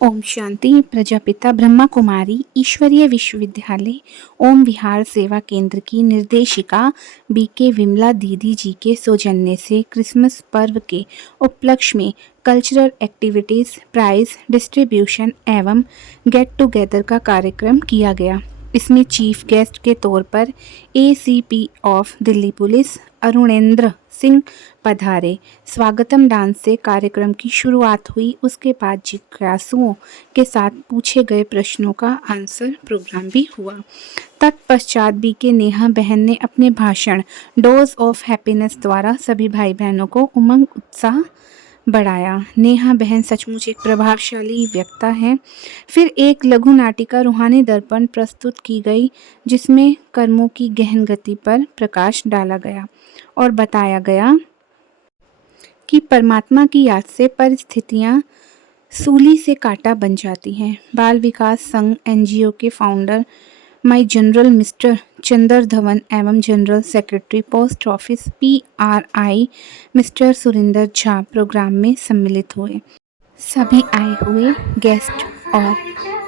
ओम शांति। प्रजापिता ब्रह्मा कुमारी ईश्वरीय विश्वविद्यालय ओम विहार सेवा केंद्र की निर्देशिका बीके विमला दीदी जी के सौजन्य से क्रिसमस पर्व के उपलक्ष्य में कल्चरल एक्टिविटीज, प्राइज डिस्ट्रीब्यूशन एवं गेट टुगेदर का कार्यक्रम किया गया। इसमें चीफ गेस्ट के तौर पर ACP of Delhi police Arunendra Singh पधारे। स्वागतम डांस से कार्यक्रम की शुरुआत हुई। उसके बाद जिज्ञासुओं के साथ पूछे गए प्रश्नों का आंसर प्रोग्राम भी हुआ। तत्पश्चात बीके नेहा बहन ने अपने भाषण डोज ऑफ हैप्पीनेस द्वारा सभी भाई बहनों को उमंग उत्साह बढ़ाया। नेहा बहन सचमुच एक प्रभावशाली वक्ता है। फिर एक लघु नाटिका रूहानी दर्पण प्रस्तुत की गई, जिसमें कर्मों की गहन गति पर प्रकाश डाला गया और बताया गया कि परमात्मा की याद से परिस्थितियां सूली से कांटा बन जाती हैं। बाल विकास संघ एनजीओ के फाउंडर माई जनरल मिस्टर चंदर धवन एवं general secretary post office PRI mister Surinder Jha programme में सम्मिलित हुए। सभी आए हुए गेस्ट और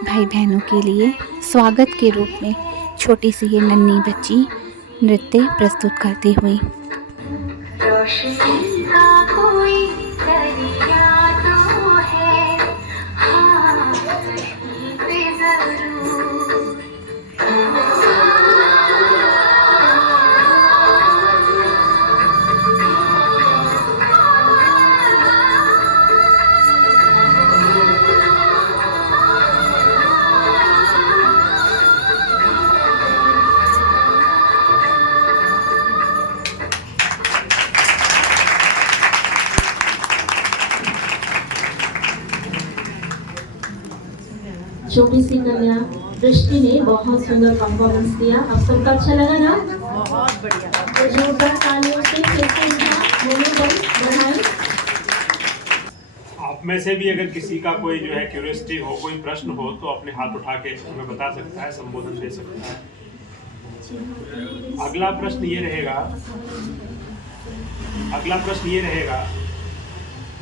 भाई बहनों के लिए स्वागत के रूप में छोटी सी ये नन्ही बच्ची नृत्य प्रस्तुत करती हुई। रोशनी का कोई दरिया तो है, हाँ कहीं पे जरूर। छोटी सी कन्या दृष्टि ने बहुत सुंदर परफॉर्मेंस दिया। अब सबको अच्छा लगा ना? बहुत बढ़िया। तो जोरदार तालियों से फिर से इसका मनोबल बढ़ाएं। आप में से भी अगर किसी का कोई जो है क्यूरियोसिटी हो, कोई प्रश्न हो, तो अपने हाथ उठा के हमें बता सकता है, संबोधन दे सकता है। अगला प्रश्न ये रहेगा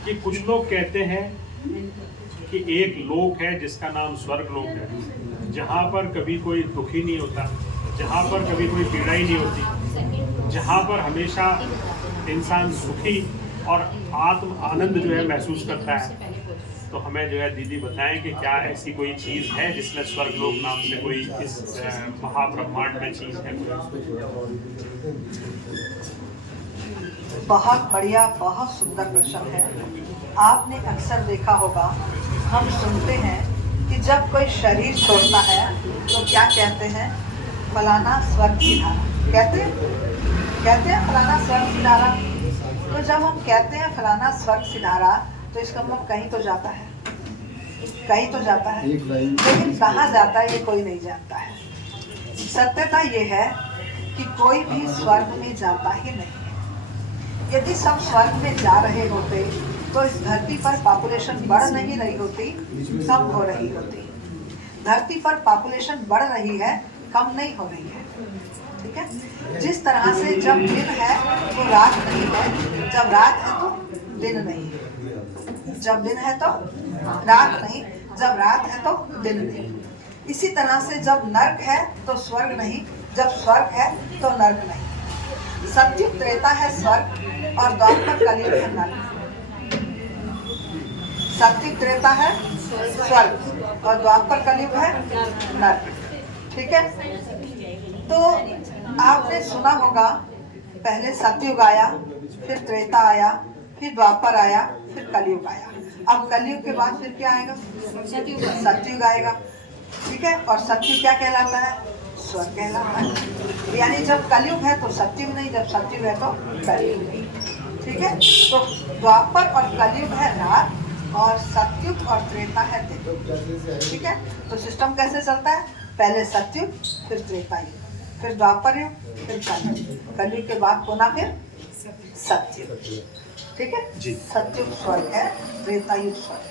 कि कुछ लोग कहते हैं कि एक लोक है जिसका नाम स्वर्ग लोक है, जहाँ पर कभी कोई दुखी नहीं होता, जहाँ पर कभी कोई पीड़ा ही नहीं होती, जहाँ पर हमेशा इंसान सुखी और आत्म आनंद जो है महसूस करता है। तो हमें जो है दीदी बताएं कि क्या ऐसी कोई चीज़ है जिसमें स्वर्ग लोक नाम से कोई इस महाब्रह्मांड में चीज़ है? बहुत बढ़िया, बहुत सुंदर प्रश्न है। आपने अक्सर देखा होगा, हम सुनते हैं कि जब कोई शरीर छोड़ता है तो क्या कहते हैं? फलाना स्वर्ग सिधारा। कहते हैं फलाना स्वर्ग सिधारा। तो जब हम कहते हैं फलाना स्वर्ग सिधारा, तो इसका मतलब कहीं तो जाता है, लेकिन कहाँ जाता है ये कोई नहीं जानता है। सत्यता ये है कि कोई भी स्वर्ग में जाता ही नहीं है। यदि सब स्वर्ग में जा रहे होते तो इस धरती पर पॉपुलेशन बढ़ नहीं रही होती, कम हो रही होती। धरती पर पॉपुलेशन बढ़ रही है, कम नहीं हो रही है। ठीक है? जिस तरह से जब दिन है तो रात नहीं है, जब रात है तो दिन नहीं है, जब दिन है तो रात नहीं, जब रात है तो दिन नहीं। इसी तरह से जब नर्क है तो स्वर्ग नहीं, जब स्वर्ग है तो नर्क नहीं। सत्युग त्रेता है स्वर्ग और द्वापर कलयुग है नर्क। सत्युग त्रेता है स्वर्ग और द्वापर कलयुग है नर्क। ठीक है? तो आपने सुना होगा, पहले सत्युग आया, फिर त्रेता आया, फिर द्वापर आया, फिर कलयुग आया। अब कलयुग के बाद फिर क्या आएगा? सत्युग आएगा। ठीक है? और सत्युग क्या कहलाता है? स्वर्ग कहलाता है। यानी जब कलयुग है तो सत्युग नहीं, जब सत्युग है तो कलयुग नहीं। ठीक है? तो द्वापर और कलयुग है रात और सत्युग और त्रेता है दिन। ठीक है? तो सिस्टम कैसे चलता है? पहले सत्युग, फिर त्रेता युग, फिर द्वापर युग, फिर कलयुग। कलयुग के बाद पुनः फिर सत्युग। ठीक है? सत्युग स्वर्ग है, त्रेता युग स्वर्ग है।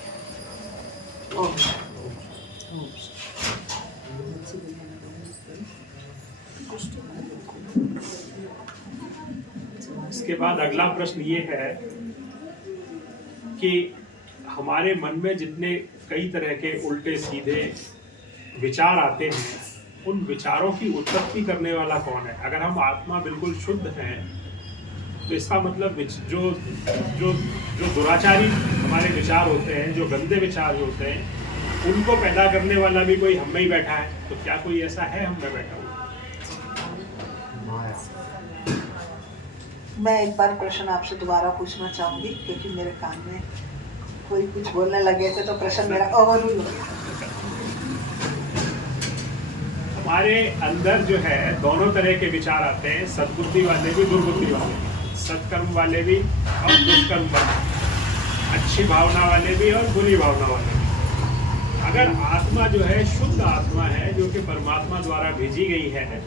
इसके बाद अगला प्रश्न ये है कि हमारे मन में जितने कई तरह के उल्टे सीधे विचार आते हैं, उन विचारों की उत्पत्ति करने वाला कौन है? अगर हम आत्मा बिल्कुल शुद्ध हैं तो इसका मतलब जो जो जो दुराचारी हमारे विचार होते हैं, जो गंदे विचार होते हैं, उनको पैदा करने वाला भी कोई हम में ही बैठा है। तो क्या कोई ऐसा है हम में बैठा हुआ? मैं एक बार प्रश्न आपसे दोबारा पूछना चाहूंगी, क्योंकि मेरे कान में कोई कुछ बोलने लगे थे तो प्रश्न मेरा ओवररूल हो गया। हमारे अंदर जो है दोनों तरह के विचार आते हैं, सद्बुद्धि वाले भी, दुर्बुद्धि वाले भी, सत्कर्म वाले भी और दुष्कर्म वाले, अच्छी भावना वाले भी और बुरी भावना वाले भी। अगर आत्मा जो है शुद्ध आत्मा है, जो कि परमात्मा द्वारा भेजी गई है,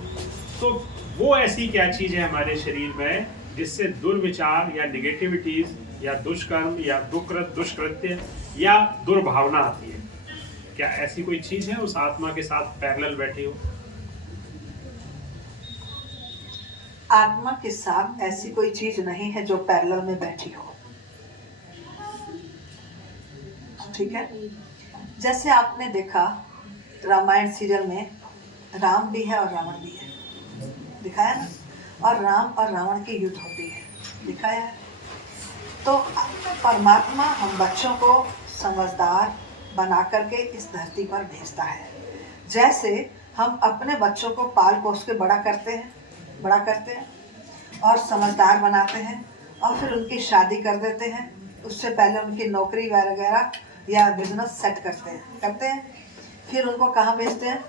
तो वो ऐसी क्या चीज़ है हमारे शरीर में जिससे दुर्विचार या निगेटिविटीज या दुष्कर्म या दुष्कृत्य या दुर्भावना आती है? क्या ऐसी कोई चीज है उस आत्मा के साथ पैरेलल बैठी हो? आत्मा के साथ ऐसी कोई चीज नहीं है जो पैरेलल में बैठी हो। ठीक है, जैसे आपने देखा रामायण सीरियल में राम भी है और रावण भी है, दिखाया ना, और राम और रावण की युद्ध होती है, दिखाया है। तो परमात्मा हम बच्चों को समझदार बना करके इस धरती पर भेजता है। जैसे हम अपने बच्चों को पाल पोस के बड़ा करते हैं और समझदार बनाते हैं और फिर उनकी शादी कर देते हैं, उससे पहले उनकी नौकरी वगैरह या बिजनेस सेट करते हैं, फिर उनको कहाँ भेजते हैं?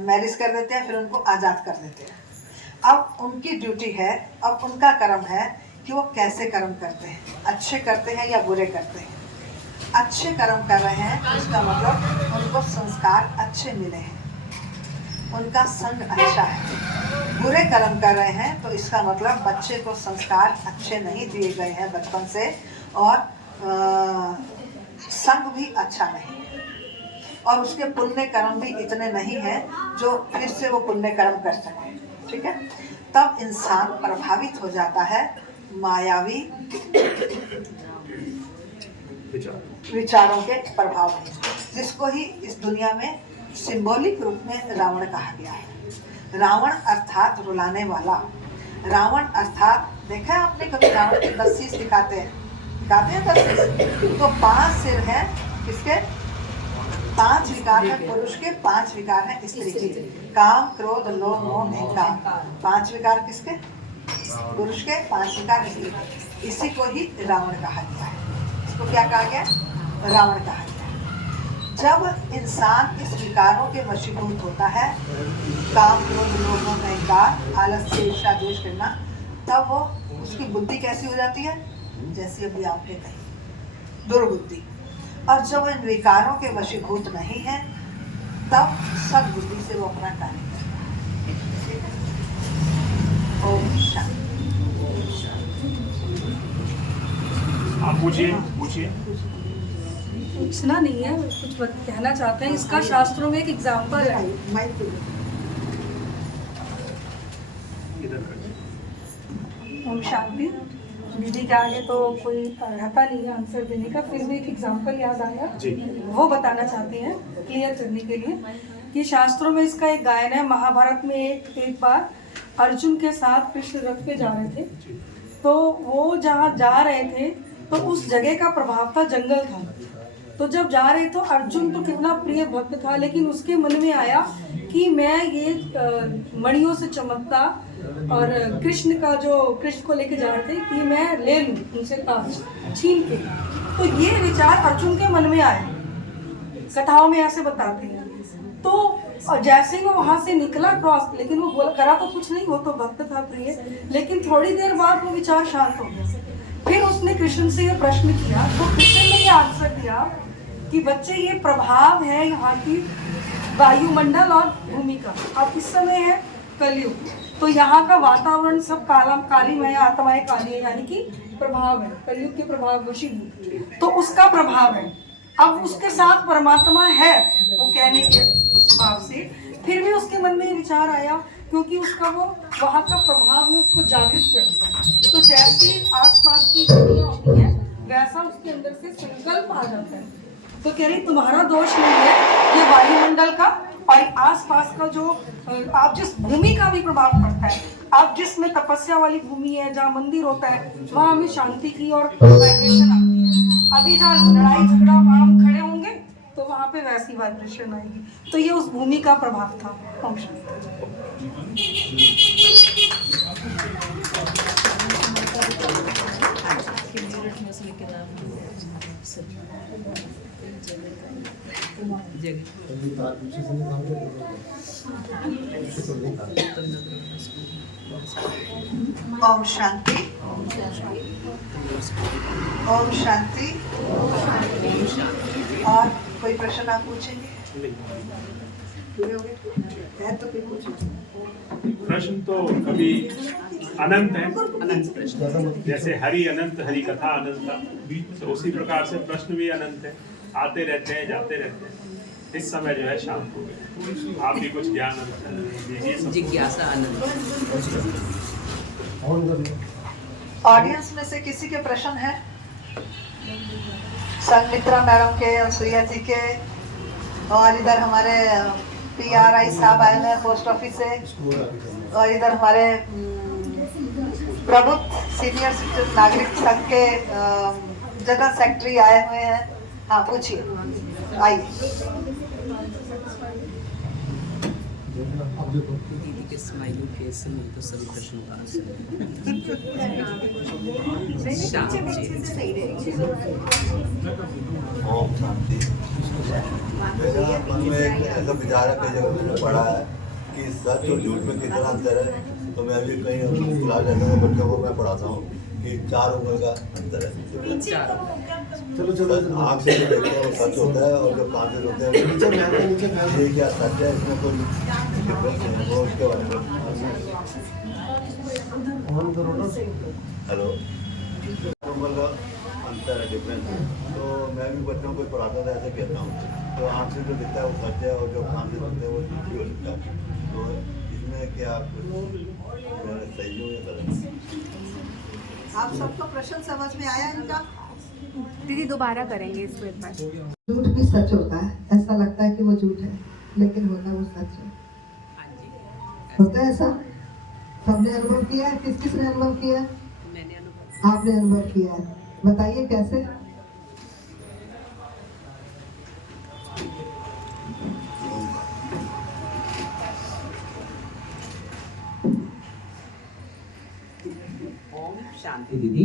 मैरिज कर देते हैं, फिर उनको आज़ाद कर देते हैं। अब उनकी ड्यूटी है, अब उनका कर्म है कि वो कैसे कर्म करते हैं, अच्छे करते हैं या बुरे करते हैं। अच्छे कर्म कर रहे हैं तो इसका मतलब उनको संस्कार अच्छे मिले हैं, उनका संग अच्छा है। बुरे कर्म कर रहे हैं तो इसका मतलब बच्चे को संस्कार अच्छे नहीं दिए गए हैं बचपन से, और संग भी अच्छा नहीं है, और उसके पुण्य कर्म भी इतने नहीं हैं जो फिर से वो पुण्य कर्म कर सके। ठीक है, तब इंसान प्रभावित हो जाता है मायावी विचारों के प्रभाव में, जिसको ही इस दुनिया में सिंबॉलिक रूप में रावण कहा गया है। रावण अर्थात रुलाने वाला। रावण अर्थात, देखा है आपने कभी रावण के 10 शीश दिखाते हैं 10 शीश, तो 5 सिर हैं किसके? 5 विकार है पुरुष के, 5 विकार है स्त्री के, काम क्रोध लोभ मोह अहंकार। 5 विकार किसके? पुरुष के, 5 विकार स्त्री के। इसी को ही रावण कहा गया है। इसको क्या कहा गया? रावण कहा गया। जब इंसान इस विकारों के वशीभूत होता है, काम क्रोध लोभ मोह अहंकार, आलस्य ईर्ष्या द्वेष करना, तब वो उसकी बुद्धि कैसी हो जाती है? जैसी अभी आपने कही, दुर्बुद्धि। और जब इन विकारों के वशीभूत नहीं है, तब सद्बुद्धि से वो अपना कार्य करता है। ओम शांति। आप पूछिए। पूछना नहीं है, कुछ कहना चाहते हैं। इसका शास्त्रों में एक एग्जाम्पल है। ओम शांति। दीदी के आगे तो कोई रहता नहीं है आंसर देने का, फिर भी एक एग्जाम्पल याद आया, वो बताना चाहते हैं क्लियर करने के लिए कि शास्त्रों में इसका एक गायन है। महाभारत में एक बार अर्जुन के साथ कृष्ण रथ पे जा रहे थे, तो वो जहाँ जा रहे थे तो उस जगह का प्रभाव था, जंगल था। तो जब जा रहे तो अर्जुन तो कितना प्रिय भक्त था, लेकिन उसके मन में आया कि मैं ये मणियों से चमकता और कृष्ण को लेके जा रहे थे कि मैं ले लूं उनसे ताज छीन के। तो ये विचार अर्जुन के मन में आया, कथाओं में ऐसे बताते हैं। तो और जैसे ही वो वहाँ से निकला क्रॉस, लेकिन वो बोला करा तो कुछ नहीं, वो तो भक्त था प्रिय, लेकिन थोड़ी देर बाद वो विचार शांत हो गया। फिर उसने कृष्ण से ये प्रश्न किया, तो कृष्ण ने ये आंसर दिया कि बच्चे ये प्रभाव है यहाँ की वायुमंडल और भूमि का। अब इस समय है कलयुग, तो यहाँ का वातावरण सब कालीमय, आत्माएं काली है, यानी कि प्रभाव है, कलयुग के प्रभाव वशीभूत, तो उसका प्रभाव है। अब उसके साथ परमात्मा है, वो कहने के उस भाव से फिर भी उसके मन में ये विचार आया, क्योंकि उसका वो वहाँ का प्रभाव ने उसको जागृत किया। तो जैसी आसपास की दुनिया होती है, वैसा उसके अंदर से संकल्प आ जाता है तो कह रही तुम्हारा दोष नहीं है, ये वायुमंडल का और आसपास का जो आप जिस भूमि का भी प्रभाव पड़ता है। आप जिसमें तपस्या वाली भूमि है, जहाँ मंदिर होता है, वहाँ हमें शांति की और वाइब्रेशन आती है। अभी जहाँ लड़ाई झगड़ा वहाँ हम खड़े होंगे तो वहाँ पे वैसी वाइब्रेशन आएगी। तो ये उस भूमि का प्रभाव था। ओम शांति। ओम शांति। ओम शांति। और कोई प्रश्न आप पूछेंगे? पूरे हो गए? है तो कोई पूछो। प्रश्न तो कभी अनंत है, अनंत प्रश्न, जैसे हरि अनंत, हरि कथा अनंत, तो उसी प्रकार से प्रश्न भी अनंत है, आते रहते हैं जाते रहते हैं। इस समय जो है शांत हो गए। आप भी कुछ ज्ञान दीजिए। जिज्ञासा आनंद। ऑडियंस में से किसी के प्रश्न है? संमित्रा मैडम के, सुरिया जी के, और इधर हमारे PRI साहब आए हैं पोस्ट ऑफिस से, और इधर हमारे प्रबुद्ध सीनियर सिटीजन नागरिक संघ के जनरल सेक्रेटरी आए हुए हैं। हाँ पूछिए, आइए। दीदी के स्माइलिंग फेस से मुझे तो सभी प्रश्नों का ओम शांति। मेरा मन में एक ऐसा विचार है, कई जगह मैंने पढ़ा है कि सच और झूठ में कितना अंतर है। तो मैं अभी कहीं क्लास लेने में बच्चों को मैं पढ़ाता हूँ कि 4 उम्र का अंतर है। आँख से जो देखते हैं वो सच होता है, और जो कान से सुनते हैं ये क्या सच है, इसमें कोई डिफरेंस है वो उसके बारे में। हेलो, उम्र का अंतर है, डिफरेंस है। तो मैं भी बच्चों को पढ़ाता था, ऐसे कहता हूँ। तो आँख से जो दिखता है वो सच है, और जो कान से सुनते हैं वो झूठ हो सकता है। तो इसमें क्या सही हो या गलत? आप सबको प्रश्न समझ में आया इनका? दीदी दोबारा करेंगे इसको एक बार। झूठ भी सच होता है, ऐसा लगता है कि वो झूठ है, लेकिन होता वो सच है। होता है ऐसा? सबने अनुभव किया है? किस किस ने अनुभव किया है? मैंने अनुभव। आपने अनुभव किया है, बताइए कैसे? ओम शांति दीदी।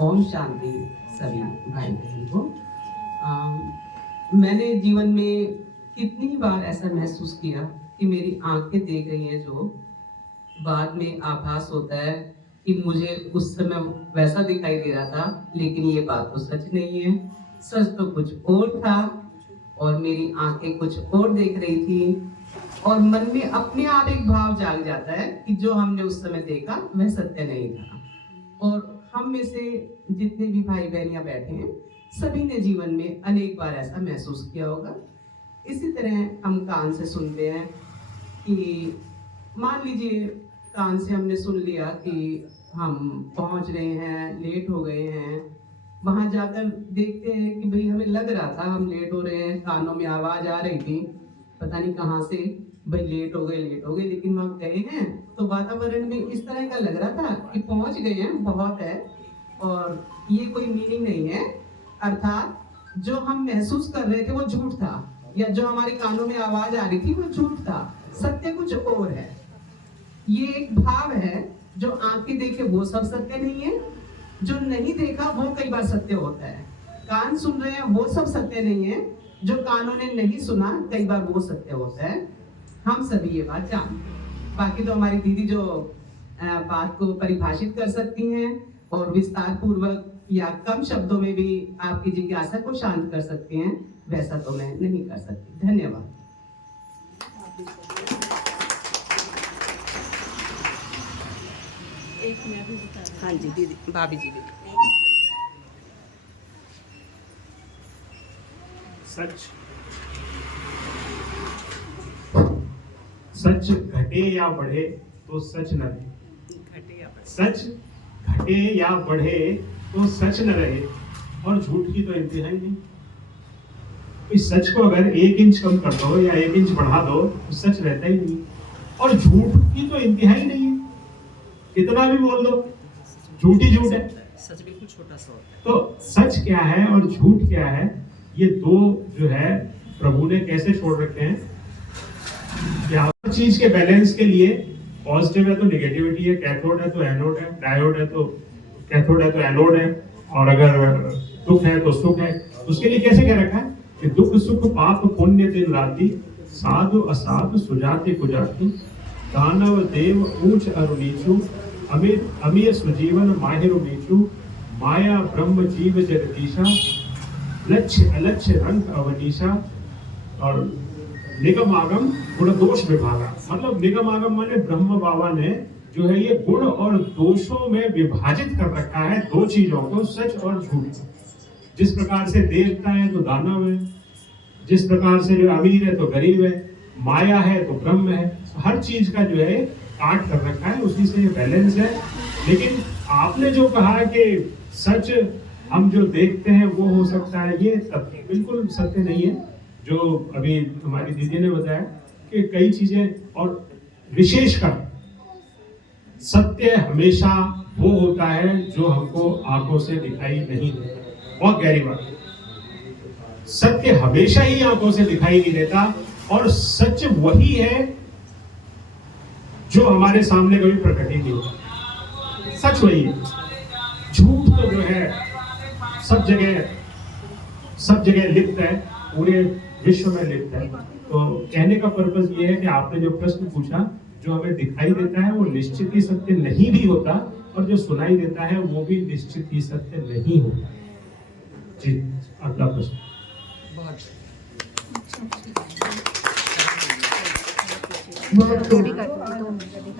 ओम शांति सभी भाई बहन को। मैंने जीवन में कितनी बार ऐसा महसूस किया कि मेरी आंखें देख रही हैं, जो बाद में आभास होता है कि मुझे उस समय वैसा दिखाई दे रहा था, लेकिन ये बात तो सच नहीं है। सच तो कुछ और था और मेरी आंखें कुछ और देख रही थी, और मन में अपने आप एक भाव जाग जाता है कि जो हमने उस समय देखा वह सत्य नहीं था। और हम में से जितने भी भाई बहन यहाँ बैठे हैं, सभी ने जीवन में अनेक बार ऐसा महसूस किया होगा। इसी तरह हम कान से सुनते हैं कि मान लीजिए कान से हमने सुन लिया कि हम पहुंच रहे हैं, लेट हो गए हैं। वहां जाकर देखते हैं कि भाई हमें लग रहा था हम लेट हो रहे हैं, कानों में आवाज आ रही थी पता नहीं कहाँ से, भाई लेट हो गए, लेकिन वहाँ गए हैं तो वातावरण में इस तरह का लग रहा था कि पहुंच गए हैं, बहुत है, और ये कोई मीनिंग नहीं है। अर्थात जो हम महसूस कर रहे थे वो झूठ था, या जो हमारे कानों में आवाज आ रही थी वो झूठ था, सत्य कुछ और है। ये एक भाव है, जो आंखें देखे वो सब सत्य नहीं है, जो नहीं देखा वो कई बार सत्य होता है। कान सुन रहे हैं वो सब सत्य नहीं है, जो कानों ने नहीं सुना कई बार वो सत्य होता है। हम सभी ये बात जानते हैं। बाकी तो हमारी दीदी जो बात को परिभाषित कर सकती हैं और विस्तार पूर्वक या कम शब्दों में भी आपकी जिज्ञासा को शांत कर सकती हैं, वैसा तो मैं नहीं कर सकती। धन्यवाद। हाँ जी दीदी, भाभी जी भी। सच घटे या बढ़े तो सच न रहे, सच घटे या बढ़े तो सच न रहे, और झूठ की तो इंतहा ही नहीं। इस सच को अगर 1 इंच कम कर दो या 1 इंच बढ़ा दो तो सच रहता ही नहीं। और झूठ की तो इंतहा ही नहीं है, कितना भी बोल दो झूठ ही झूठ है। सच बिल्कुल छोटा सा होता है। तो सच क्या है और झूठ क्या है, ये दो जो है प्रभु ने कैसे छोड़ रखे हैं कि हर चीज के बैलेंस के लिए पॉजिटिव है तो नेगेटिविटी है, कैथोड है तो एनोड है, डायोड है तो कैथोड है तो एनोड है, और अगर दुख है तो सुख है। उसके लिए कैसे कह रखा है कि दुख सुख पाप पुण्य दिन राति, साधु असाधु सुजाति कुजाति, दानव देव ऊंच अरुनीचु, अमित अमीय सुजीवन माहिर नीचु, माया ब्रह्म जीव जगदीशा, लक्ष्य अलक्ष्य रंग अवनीशा, और निगम आगम गुण दोष विभागा। मतलब निगम आगम माने ब्रह्म बाबा ने जो है ये गुण और दोषों में विभाजित कर रखा है दो चीजों को, सच और झूठ। जिस प्रकार से देवता है तो दानव है, जिस प्रकार से जो अमीर है तो गरीब है, माया है तो ब्रह्म है, हर चीज का जो है काट कर रखा है, उसी से बैलेंस है। लेकिन आपने जो कहा कि सच हम जो देखते हैं वो हो सकता है, ये बिल्कुल सत्य नहीं है। जो अभी हमारी दीदी ने बताया कि कई चीजें, और विशेषकर सत्य हमेशा वो होता है जो हमको आंखों से दिखाई नहीं देता। बहुत गहरी बात, सत्य हमेशा ही आंखों से दिखाई नहीं देता, और सच वही है जो हमारे सामने कभी प्रकट ही नहीं होता। सच वही है, झूठ तो जो है सब जगह लिप्त है, पूरे विश्व में लिप्त है। तो कहने का पर्पस ये है कि आपने जो प्रश्न पूछा, जो हमें दिखाई देता है वो निश्चित ही सत्य नहीं भी होता, और जो सुनाई देता है वो भी निश्चित ही सत्य नहीं होता। जी, अगला प्रश्न।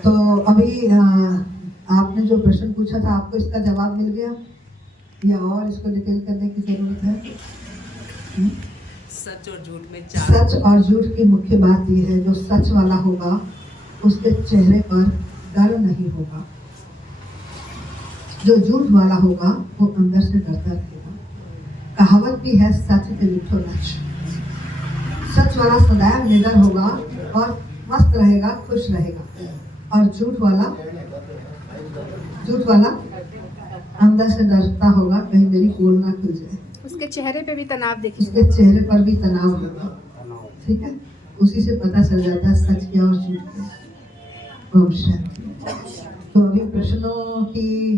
तो अभी आपने जो प्रश्न पूछा था, आपको इसका जवाब मिल गया या और इसको डिटेल करने की जरूरत है? सच और झूठ में चार। सच और झूठ की मुख्य बात यह है, जो सच वाला होगा उसके चेहरे पर डर नहीं होगा, जो झूठ वाला होगा वो अंदर से डरता रहेगा। कहावत भी है, सच के लिखो नच। सच वाला सदैव निडर होगा और मस्त रहेगा, खुश रहेगा, और झूठ वाला अंदर से डरता होगा कहीं मेरी पोल ना खुल जाए। उसके चेहरे पे भी तनाव देखिए, उसके चेहरे पर भी तनाव होगा। ठीक है, उसी से पता चल जाता है सच क्या और झूठ क्या। ओम शांति। तो अभी प्रश्नों की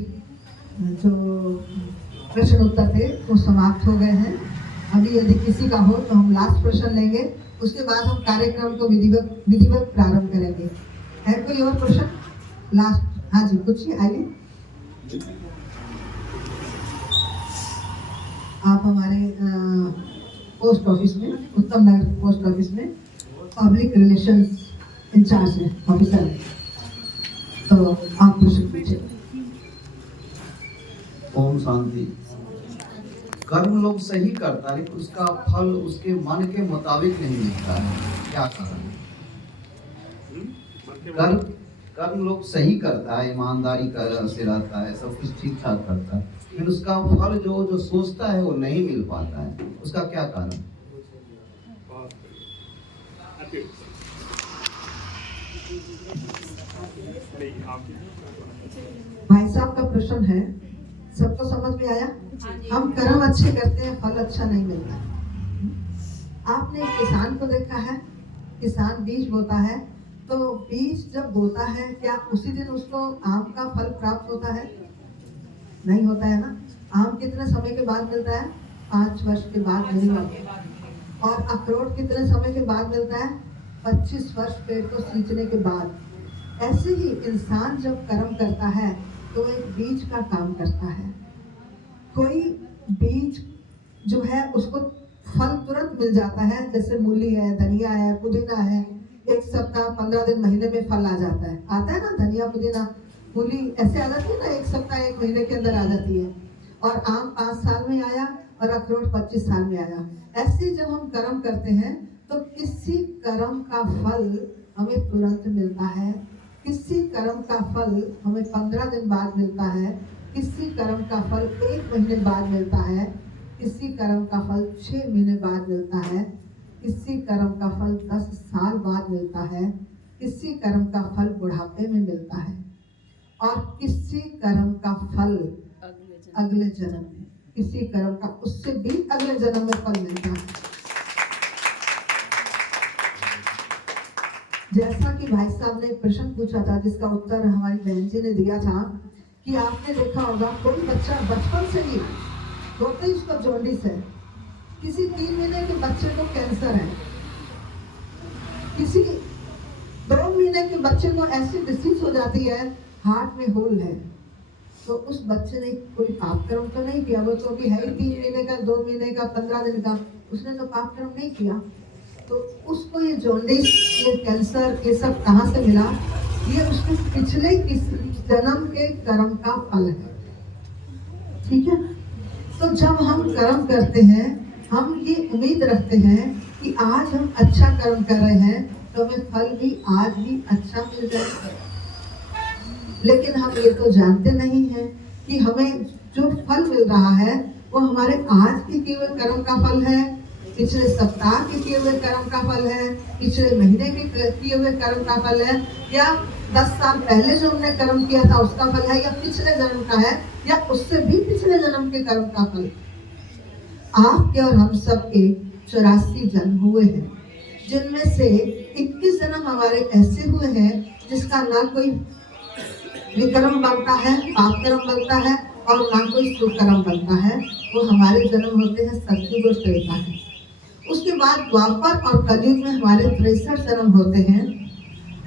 जो प्रश्न उत्तर थे वो समाप्त हो गए हैं। अभी यदि किसी का हो तो हम लास्ट प्रश्न लेंगे, उसके बाद हम कार्यक्रम को विधिवत प्रारंभ करेंगे। है कोई और प्रश्न? लास्ट, हाँ जी, पूछिए, आइए। आप हमारे पोस्ट ऑफिस में, उत्तम नगर पोस्ट ऑफिस में पब्लिक रिलेशंस इंचार्ज है, ऑफिसर है, तो आप प्रश्न पूछिए। ओम शांति। कर्म लोग सही करता है लेकिन उसका फल उसके मन के मुताबिक नहीं मिलता है, क्या कारण है? कर्म लोग सही करता है, ईमानदारी से रहता है, सब कुछ ठीक ठाक करता है, लेकिन उसका फल जो सोचता है वो नहीं मिल पाता है, उसका क्या कारण? भाई साहब का प्रश्न है, सबको समझ में आया? हम कर्म अच्छे करते हैं, फल अच्छा नहीं मिलता। आपने एक किसान को देखा है, किसान बीज बोता है, तो बीज जब बोता है क्या उसी दिन उसको आम का फल प्राप्त होता है? नहीं होता है ना। आम कितने समय के बाद मिलता है? 5 वर्ष के बाद मिलेगा। और अखरोट कितने समय के बाद मिलता है? 25 वर्ष पेड़ को सींचने के बाद। ऐसे ही इंसान जब कर्म करता है तो एक बीज का काम करता है। कोई बीज जो है उसको फल तुरंत मिल जाता है, जैसे मूली है, धनिया है, पुदीना है, 1 सप्ताह 15 दिन महीने में फल आ जाता है। आता है ना, धनिया पुदीना मूली ऐसे आ जाती है ना, 1 सप्ताह 1 महीने के अंदर आ जाती है। और आम 5 साल में आया और अखरोट 25 साल में आया। ऐसे जब हम कर्म करते हैं तो किसी कर्म का फल हमें तुरंत मिलता है, किसी कर्म का फल हमें 15 दिन बाद मिलता है, किसी कर्म का फल 1 महीने बाद मिलता है, किसी कर्म का फल 6 महीने बाद मिलता है, किसी कर्म का फल 10 साल बाद मिलता है, किसी कर्म का फल बुढ़ापे में मिलता है और किसी कर्म का फल अगले जन्म में, किसी कर्म का उससे भी अगले जन्म में फल मिलता है। जैसा कि भाई साहब ने एक प्रश्न पूछा था जिसका उत्तर हमारी बहन जी ने दिया था कि आपने देखा होगा कोई बच्चा बचपन से ही होते ही उसका जॉन्डिस है, किसी 3 महीने के बच्चे को कैंसर है, किसी 2 महीने के बच्चे को ऐसी डिसीज हो जाती है, हार्ट में होल है, तो उस बच्चे ने कोई पाप कर्म तो नहीं किया, वो तो भी है ही 3 महीने का, 2 महीने का, 15 दिन का, उसने तो पाप कर्म नहीं किया, तो उसको ये जॉन्डिस, ये कैंसर, ये सब कहाँ से मिला? ये उसके पिछले किसी जन्म के कर्म का फल है। ठीक है, तो जब हम कर्म करते हैं हम ये उम्मीद रखते हैं कि आज हम अच्छा कर्म कर रहे हैं तो हमें फल भी आज ही अच्छा मिल जाएगा, लेकिन हम ये तो जानते नहीं हैं कि हमें जो फल मिल रहा है वो हमारे आज के किए हुए कर्म का फल है, पिछले सप्ताह के किए हुए कर्म का फल है, पिछले महीने के किए हुए कर्म का फल है, या 10 साल पहले जो हमने कर्म किया था उसका फल है, या पिछले जन्म का है, या उससे भी पिछले जन्म के कर्म का फल। आपके और हम सब के 84 जन्म हुए हैं, जिनमें से 21 जन्म हमारे ऐसे हुए हैं जिसका ना कोई विकर्म बनता है, पाप कर्म बनता है, और ना कोई सुकर्म बनता है। वो हमारे जन्म होते हैं सतयुग और त्रेता है। उसके बाद द्वापर और कलयुग में हमारे 63 जन्म होते हैं,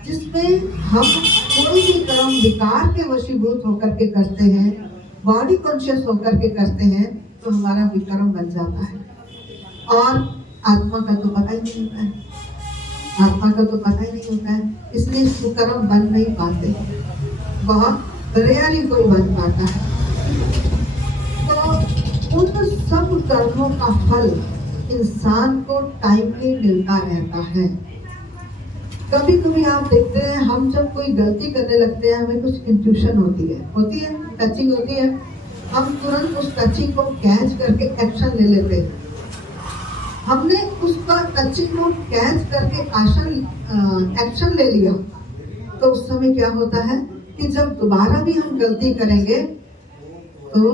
जिसमें हम कोई भी कर्म विकार के वशीभूत होकर के करते हैं, बॉडी कॉन्शियस होकर के करते हैं, तो हमारा विकर्म बन जाता है। और आत्मा का तो पता ही नहीं होता है, आत्मा का तो पता ही नहीं होता है, इसलिए सुकर्म बन नहीं पाते, बहुत रेयर ही कोई बन पाता है। तो उन सब कर्मों का फल इंसान को टाइमली मिलता रहता है। कभी कभी आप देखते हैं हम जब कोई गलती करने लगते हैं हमें कुछ इंट्यूशन होती है, टचिंग होती है, हम तुरंत उस टचिंग को कैच करके एक्शन ले लेते हैं। हमने उसका टचिंग को कैच करके एक्शन ले लिया, तो उस समय क्या होता है कि जब दोबारा भी हम गलती करेंगे तो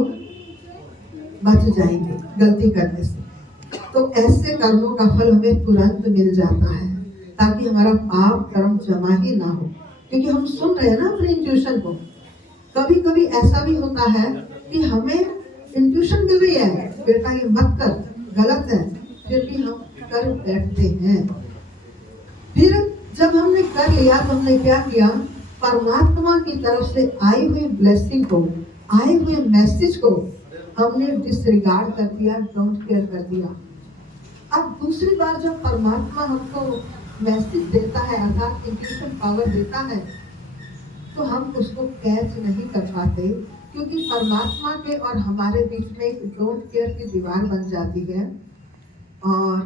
बच जाएंगे गलती करने से। तो ऐसे कर्मों का फल हमें तुरंत मिल जाता है ताकि हमारा पाप कर्म जमा ही ना हो, क्योंकि हम सुन रहे हैं ना अपने इंट्यूशन को। कभी कभी ऐसा भी होता है कि हमें इंट्यूशन मिल रही है, बेटा ये मत कर, गलत है, फिर भी हम कर बैठते हैं। फिर जब हमने कर लिया तो हमने क्या किया, परमात्मा की तरफ से आई हुई ब्लेसिंग को, आए हुए मैसेज को हमने डिसरिगार्ड कर दिया, डोंट केयर कर दिया। अब दूसरी बार जब परमात्मा हमको मैसेज देता है, अर्थात इंट्यूशन पावर देता है, तो हम उसको कैच नहीं कर पाते, क्योंकि परमात्मा के और हमारे बीच में एक डोंट केयर की दीवार बन जाती है। और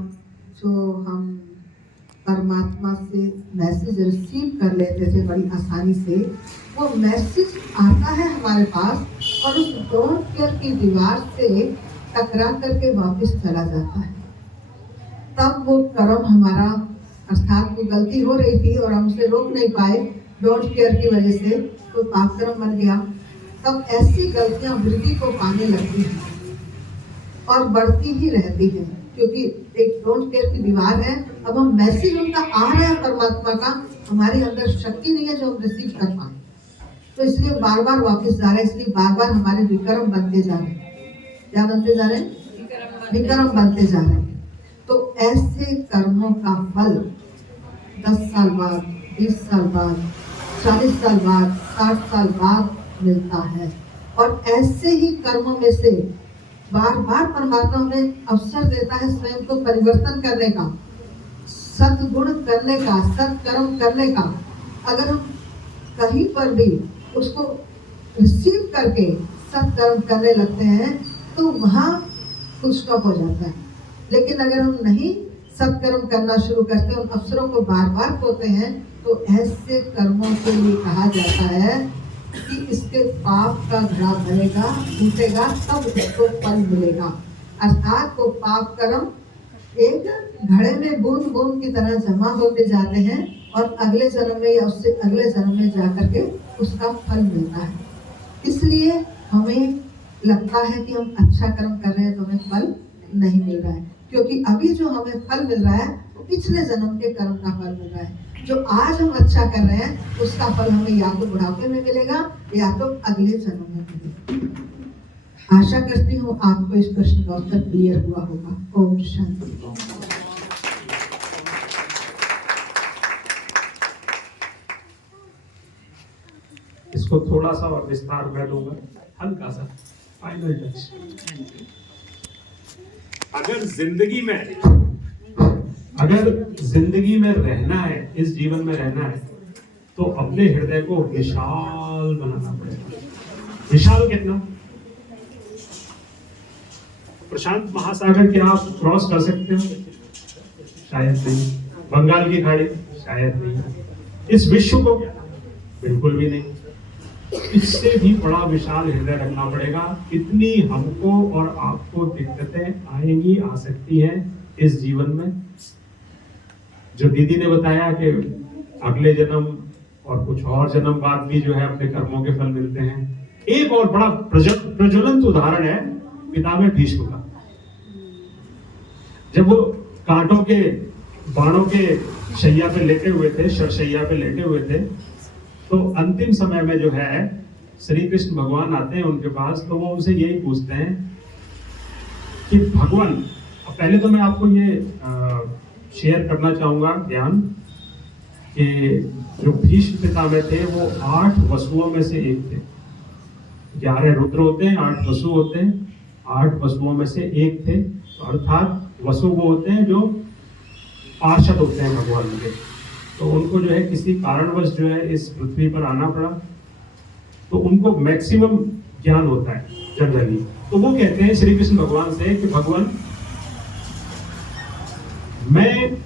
जो हम परमात्मा से मैसेज रिसीव कर लेते थे बड़ी आसानी से, वो मैसेज आता है हमारे पास और उस डोंट केयर की दीवार से टकरा करके वापस चला जाता है। तब वो कर्म हमारा, अर्थात वो गलती हो रही थी और हम उसे रोक नहीं पाए डोंट केयर की वजह से, तो पाप कर्म बन गया। तब ऐसी गलतियां वृद्धि को पाने लगती हैं और बढ़ती ही रहती हैं, क्योंकि एक डोंट केयर की दीवार है। अब हम मैसेज उनका आ रहा है परमात्मा का, हमारे अंदर शक्ति नहीं है जो हम रिसीव कर पाए, तो इसलिए बार बार वापस जा रहे हैं, इसलिए बार बार हमारे विकर्म बनते जा रहे हैं। क्या बनते जा रहे हैं? विकर्म बनते जा रहे हैं। तो ऐसे कर्मों का फल 10 साल बाद, 20 साल बाद, 40 साल बाद, 60 साल बाद मिलता है। और ऐसे ही कर्मों में से बार बार परमात्मा हमें अवसर देता है स्वयं को परिवर्तन करने का, सद्गुण करने का, सत्कर्म करने का। अगर हम कहीं पर भी उसको रिसीव करके सत्कर्म करने लगते हैं तो वहाँ फुल स्टॉप हो जाता है। लेकिन अगर हम नहीं सत्कर्म करना शुरू करते हैं, उन अवसरों को बार बार खोते हैं, तो ऐसे कर्मों के लिए कहा जाता है कि इसके पाप का घड़ा भरेगा, टूटेगा, तब इसको फल मिलेगा। अर्थात वो पाप कर्म एक घड़े में बूंद बूंद की तरह जमा होते जाते हैं और अगले जन्म में या उससे अगले जन्म में जाकर के उसका फल मिलता है। इसलिए हमें लगता है कि हम अच्छा कर्म कर रहे हैं तो हमें फल नहीं मिल रहा है, क्योंकि अभी जो हमें फल मिल रहा है वो पिछले जन्म के कर्म का फल मिल रहा है। जो आज हम अच्छा कर रहे हैं उसका फल हमें या तो बुढ़ापे में मिलेगा या तो अगले जन्म में मिलेगा। आशा करती हूँ आपको इस प्रश्न का उत्तर क्लियर हुआ होगा। ओम शांति। इसको थोड़ा सा और विस्तार मैं दूंगा, हल्का सा फाइनल टच। अगर जिंदगी में रहना है, इस जीवन में रहना है, तो अपने हृदय को विशाल बनाना पड़ेगा। विशाल कितना? प्रशांत महासागर के आप क्रॉस कर सकते हो? शायद नहीं। बंगाल की खाड़ी? शायद नहीं। इस विश्व को? बिल्कुल भी नहीं। इससे भी बड़ा विशाल हृदय रखना पड़ेगा। इतनी हमको और आपको दिक्कतें आएंगी, आ सकती हैं इस जीवन में। जो दीदी ने बताया कि अगले जन्म और कुछ और जन्म बाद भी जो है अपने कर्मों के फल मिलते हैं। एक और बड़ा प्रज्वलंत उदाहरण है पितामह भीष्म का। जब वो कांटों के बाणों के शैया पे लेटे हुए थे, शरशैया पे लेटे हुए थे, तो अंतिम समय में जो है श्री कृष्ण भगवान आते हैं उनके पास। तो वो उनसे यही पूछते हैं कि भगवान, पहले तो मैं आपको ये शेयर करना चाहूंगा ज्ञान कि जो भीष्म पितामह थे वो 8 वसुओं में से एक थे। 11 रुद्र होते हैं, 8 वसु होते हैं, 8 वसुओं में से एक थे। अर्थात वसु वो होते हैं जो पार्षद होते हैं भगवान के। तो उनको जो है किसी कारणवश जो है इस पृथ्वी पर आना पड़ा, तो उनको मैक्सिमम ज्ञान होता है जनरली। तो वो कहते हैं श्री कृष्ण भगवान से कि भगवान, मैं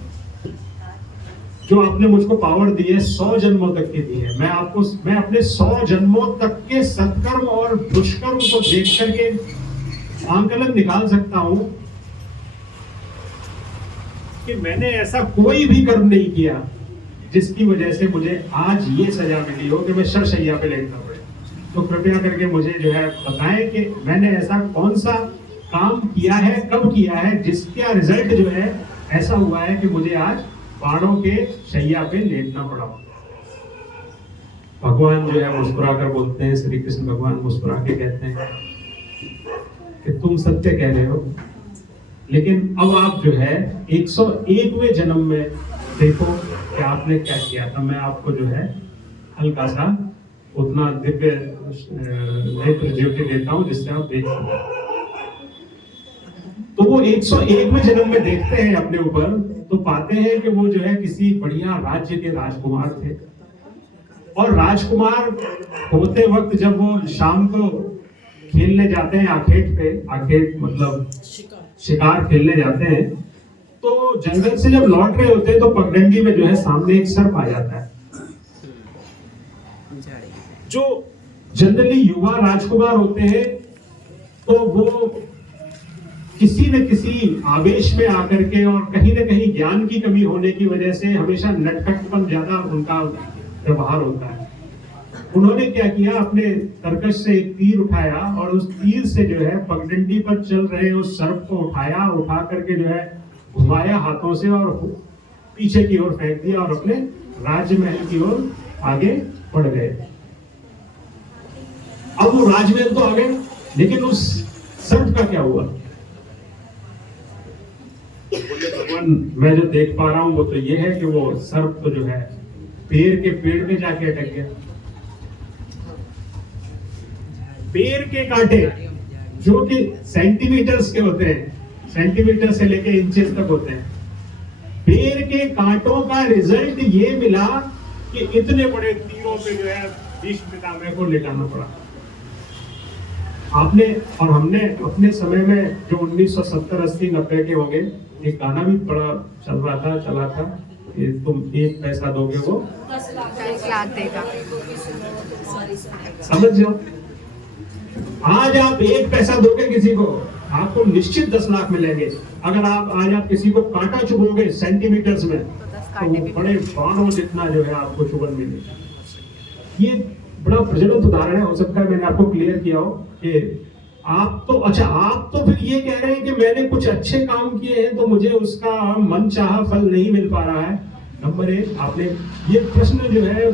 जो आपने मुझको पावर दी है 100 जन्मों तक की दी है, मैं अपने 100 जन्मों तक के सत्कर्म और दुष्कर्म को देख करके आंकलन निकाल सकता हूं कि मैंने ऐसा कोई भी कर्म नहीं किया जिसकी वजह से मुझे आज ये सजा मिली हो कि मैं शरशैया पे लेटना पड़े। तो कृपया करके मुझे जो है बताएं कि मैंने ऐसा कौन सा काम किया है, कब किया है, जिसका रिजल्ट जो है ऐसा हुआ है कि मुझे आज बाणों के शैया पे लेटना पड़ा। भगवान जो है मुस्कुरा कर बोलते हैं, श्री कृष्ण भगवान मुस्कुरा के कहते हैं कि तुम सत्य कह रहे हो, लेकिन अब आप जो है 101वें जन्म में देखो कि आपने क्या किया था। मैं आपको जो है हल्का सा उतना दिव्य नेत्र ज्योति देता हूं जिससे आप देख सको। तो वो 101वें जन्म में देखते हैं अपने ऊपर, तो पाते हैं कि वो जो है किसी बढ़िया राज्य के राजकुमार थे। और राजकुमार होते वक्त जब वो शाम को खेलने जाते हैं आखेट पे, आखेट मतलब शिकार खेलने जाते हैं, तो जंगल से जब लौट रहे होते हैं तो पगडंडी में जो है सामने एक सर्प आ जाता है। जो जनरली युवा राजकुमार होते हैं तो वो किसी न किसी आवेश में आकर के और कहीं न कहीं ज्ञान की कमी होने की वजह से हमेशा नटखटपन ज्यादा उनका व्यवहार होता है। उन्होंने क्या किया, अपने तरकश से एक तीर उठाया और उस तीर से जो है पगडंडी पर चल रहे उस सर्प को उठाया, उठा करके जो है घुमाया हाथों से और पीछे की ओर फेंक दिया और अपने राजमहल की ओर आगे बढ़ गए। अब वो राजमहल तो आ गए, लेकिन उस सर्प का क्या हुआ? बोले भगवान, मैं जो देख पा रहा हूं वो तो ये है कि वो सर्प तो जो है पेड़ में जाके अटक गया। पेड़ के कांटे जो कि सेंटीमीटर्स के होते हैं, सेंटीमीटर से लेके इंचेस तक होते हैं, पेड़ के कांटों का रिजल्ट ये मिला कि इतने बड़े तीरों पे जो है भीष्म पितामह को लेटाना पड़ा। आपने और हमने अपने समय में जो 1970, 80, 90 के होंगे, एक गाना भी बड़ा चला था कि तुम 1 पैसा दोगे वो 10 लाख देगा। समझ जाओ, आज आप 1 पैसा दोगे किसी को आपको निश्चित 10 लाख मिलेंगे। अगर आप किसी को कांटा चुभोगे सेंटीमीटर्स में, तो बड़े बाणों जितना जो है आपको चुभन मिलेगा। ये बड़ा प्रचलित उदाहरण है, हो सकता है मैंने आपको क्लियर किया हो कि आप तो फिर ये कह रहे हैं कि मैंने कुछ अच्छे काम किए हैं तो मुझे उसका मन चाहा फल नहीं मिल पा रहा है। नंबर 1, आपने ये प्रश्न जो है,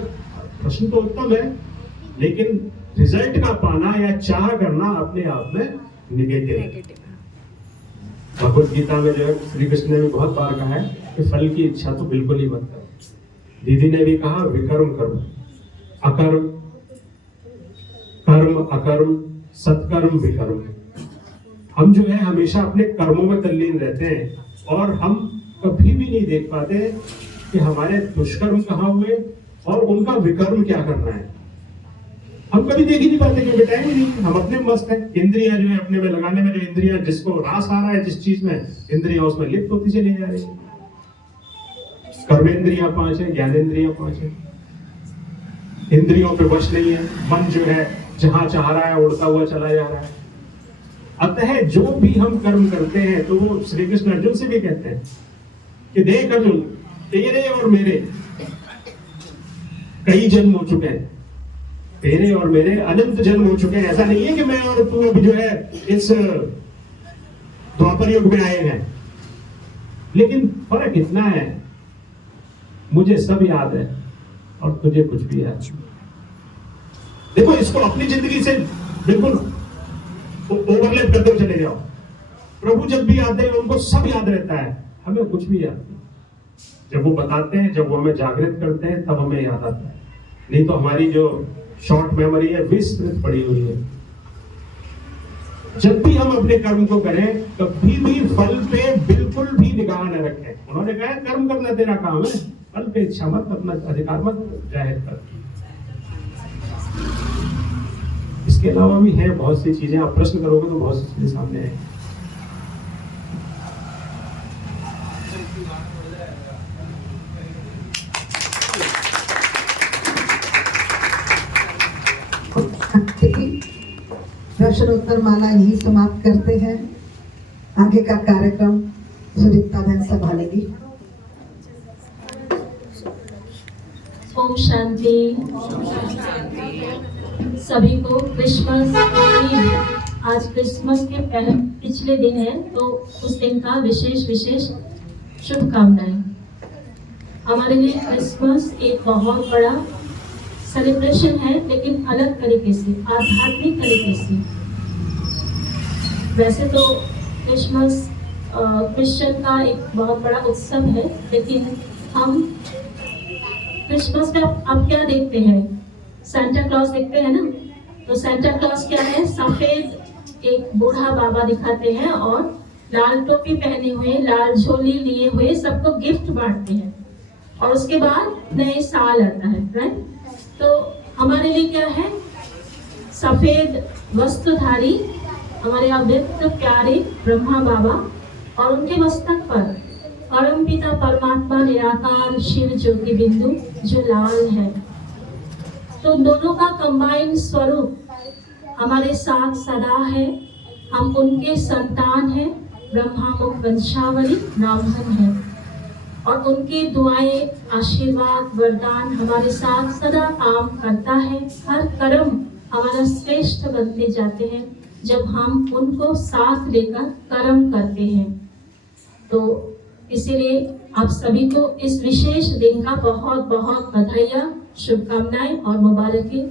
प्रश्न तो उत्तम है, लेकिन रिजल्ट का पाना या चाह करना अपने आप में नेगेटिव है। भगवत गीता में जो है श्री कृष्ण ने भी बहुत बार कहा है कि फल की इच्छा तो बिल्कुल ही मत करो। दीदी ने भी कहा विकर्म करो, अकर्म, कर्म अकर्म, सत्कर्म विकर्म। हम जो है हमेशा अपने कर्मों में तल्लीन रहते हैं और हम कभी भी नहीं देख पाते कि हमारे दुष्कर्म कहाँ हुए और उनका विकर्म क्या करना है। हम कभी देख ही नहीं पाते कि बेटा ही नहीं, हम अपने मस्त हैं। इंद्रियां जो है अपने में लगाने में, जो इंद्रियां जिसको रास आ रहा है जिस चीज में, इंद्रियां उसमें लिप्त होती चली जा रही है। कर्मेंद्रियां 5 है, ज्ञानेंद्रियां 5 है, इंद्रियों पे वश नहीं है। मन जो है जहां चाह रहा है उड़ता हुआ चला जा रहा है। अतः जो भी हम कर्म करते हैं, तो वो श्री कृष्ण अर्जुन से भी कहते हैं कि देख अर्जुन, तेरे और मेरे कई जन्म हो चुके हैं, तेरे और मेरे अनंत जन्म हो चुके हैं। ऐसा नहीं है कि मैं और तू अभी जो है इस द्वापर युग में आए हैं, लेकिन फर्क इतना है, मुझे सब याद है और तुझे कुछ भी याद। देखो, इसको अपनी जिंदगी से बिल्कुल ओवरलैप करते हुए चले जाओ। प्रभु जब भी आते हैं उनको सब याद रहता है, हमें कुछ भी याद नहीं। जब वो बताते हैं, जब वो हमें जागृत करते हैं, तब हमें याद आता है। नहीं तो हमारी जो शॉर्ट मेमोरी है विस्तृत पड़ी हुई है। जब भी हम अपने कर्म को करें, कभी भी फल पे बिल्कुल भी निगाह न रखें। उन्होंने कहा कर्म करना तेरा काम है, फल पे इच्छा मत, अपना अधिकार मत जाहिर कर। इसके अलावा भी है बहुत सी चीजें, आप प्रश्न करोगे तो बहुत सी चीजें सामने आएंगी। प्रश्नोत्तर माला यही समाप्त करते हैं। आगे का कार्यक्रम सुदीप्ता बहन संभालेगी। ओम शांति। सभी को क्रिसमस ईव, आज क्रिसमस के पिछले दिन है, तो उस दिन का विशेष शुभकामनाएं। हमारे लिए क्रिसमस एक बहुत बड़ा सेलिब्रेशन है, लेकिन अलग तरीके से, आध्यात्मिक तरीके से। वैसे तो क्रिसमस क्रिश्चियन का एक बहुत बड़ा उत्सव है, लेकिन हम क्रिसमस में अब क्या देखते हैं? सेंटा क्लॉज देखते हैं ना। तो सेंटा क्लॉज क्या है? सफेद एक बूढ़ा बाबा दिखाते हैं और लाल टोपी पहने हुए, लाल झोली लिए हुए सबको गिफ्ट बांटते हैं, और उसके बाद नए साल आता है, राइट? तो हमारे लिए क्या है? सफेद वस्त्रधारी हमारे अव्यक्त प्यारे ब्रह्मा बाबा, और उनके मस्तक पर परमपिता परमात्मा निराकार शिव ज्योति बिंदु जो लाल है। तो दोनों का कंबाइंड स्वरूप हमारे साथ सदा है। हम उनके संतान हैं, ब्रह्मामुख वंशावली ब्राह्मण हैं, और उनकी दुआएं, आशीर्वाद, वरदान हमारे साथ सदा काम करता है। हर कर्म हमारा श्रेष्ठ बनते जाते हैं जब हम उनको साथ लेकर कर्म करते हैं। तो इसीलिए आप सभी को इस विशेष दिन का बहुत बहुत बधाइयाँ, शुभकामनाएं और मुबारकें।